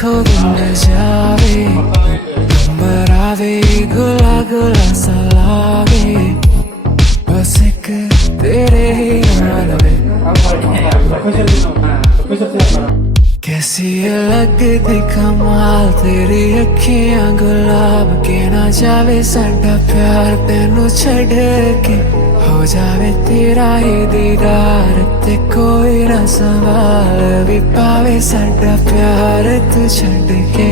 देखो दिन जावे नंबर आवे गुला गुला सा लागे बस एक तेरे ही नाल वे कैसी लगदी कमाल तेरी अखियां गुलाब के ना जावे साडा प्यार तेनू छड़ के हो जावे तेरा ही दीदार ते कोई ना सवाल भी पावे साडा प्यार तू छड़ के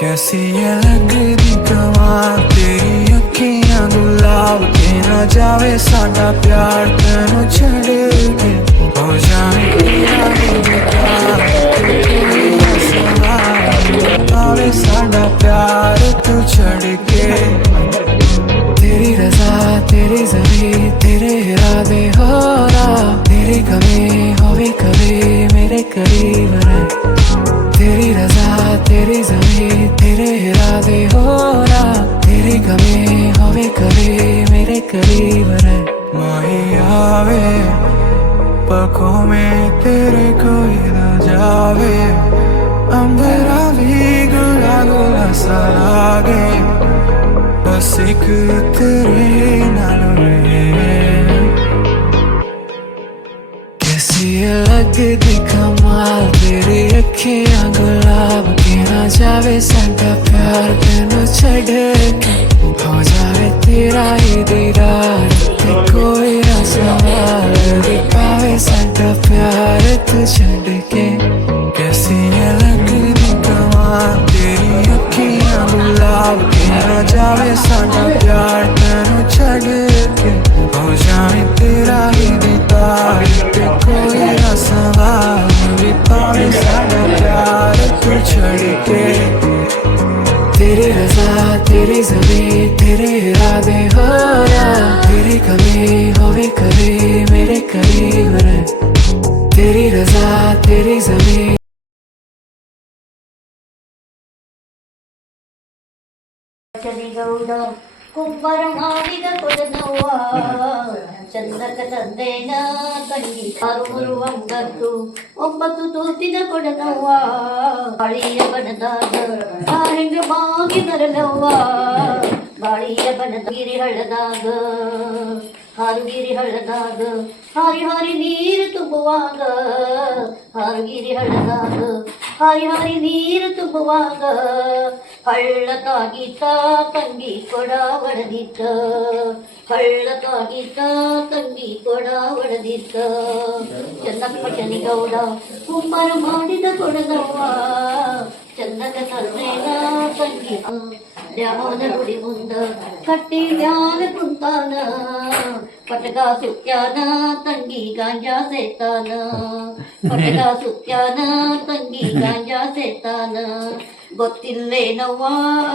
कैसी लगदी कमाल तेरी अखियां गुलाब के ना जावे साडा प्यार तेनू छड़ के हो जावे तेरा ही दीदार साडा प्यार तू छड़ के तेरी रजा तेरी ज़मीं तेरे इरादे हो रहा तेरी कमी होवे कभी मेरे करीब रहे तेरी रजा तेरी ज़मीं तेरे इरादे हो रहा तेरी कमी होवे कभी मेरे करीब रहे माही आवे पलकों में तेरे कोई ना जावे अंबरा भी गुला गुला सा लागे बस एक तेरे नाल रहे कैसी लगदी कमाल तेरी अखियां गुलाब के ना जावे साडा प्यार तेनू छड़ के हो जावे तेरा ही दीदार ते कोई ना सवाल भी पावे साडा प्यार तू छड़ के कैसी लगदी कमाल तेरी अखियां गुलाब के ना जावे साडा प्यार तेनू छड़ के हो जावे तेरा ही दीदार ते कोई ना सवाल भी पावे साडा प्यार तू छड़ के तेरी रजा तेरी ज़मीं तेरे इरादे हो रहा तेरी कमी होवे कभी मेरे करीब रहे तेरी रजा तेरी ज़मीं ಗೌಡ ಕುಂಬರ ಮಾಡಿದ ಕೊಡನವ್ವ ಚಂದಕ ತಂದೇನ ತಂಗಿ ಆರು ಒಂಬತ್ತು ತೂತಿದ ಕೊಡನವ್ವ ಬಾಳಿಯ ಬನದಾಗ ಹೆಂಗ ಬಾಗಿ ಬರಲವ್ವ ಬಾಳಿಯ ಬನಗಿರಿ ಹಳ್ಳದಾಗ ಹಾರುಗಿರಿ ಹಳ್ಳದಾಗ ಹಾರಿ ಹಾರಿ ನೀರು ತುಂಬುವಾಗ ಹಾರುಗಿರಿ ಹಳ್ಳದಾಗ ಹಾರಿ ಹಾರಿ ನೀರು ತುಂಬುವಾಗ ಹಳ್ಳ ಕಾಗಿತ ತಂಗಿ ಕೊಡ ಒಡೆದಿತ್ತ ಹಳ್ಳ ಕಾಗಿತ ತಂಗಿ ಕೊಡ ಒಡೆದಿತ್ತ ಚನ್ನಪ್ಪ ಶನಿಗೌಡ ಕುಂಬಾರ ಮಾಡಿದ ಕೊಡದವ್ವ ಚಂದಕ ತಂದೇನ ತಂಗಿ ದ್ಯಾವನ ಗುಡಿ ಮುಂದ ಕಟ್ಟಿ ಮ್ಯಾಲ ಕುಂತಾನ ಪಟಕ ಸುತ್ಯಾನ ತಂಗಿ ಗಾಂಜಾ ಸೇತಾನ ಪಟಕ ಸುತ್ಯಾನ ತಂಗಿ ಗಾಂಜಾ ಸೇತಾನ ಗೊತ್ತಿಲ್ಲೇನವ್ವ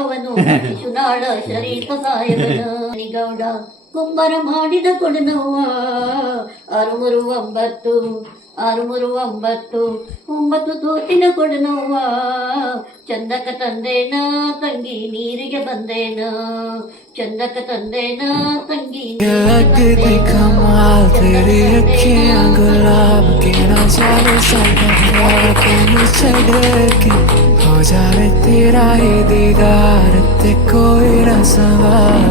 ಅವನು ಶಿಶುನಾಳ ಶರೀಫ ಸಾಹೇಬನ ಗೌಡ ಕುಂಬರ ಮಾಡಿದ ಕೊಡನವ್ವ 639 9 ತೂತಿನ ಕೊಡನವ್ವ ಚಂದಕ ತಂದೇನ ತಂಗಿ ನೀರಿಗೆ ಬಂದೇನ ಚಂದಕ ತಂದೇನ ತಂಗಿ लगदी कमाल तेरी अखियां गुलाब के ना जावे साडा प्यार तेनू छड़ के हो जावे तेरा ही दीदार ते कोई ना सवाल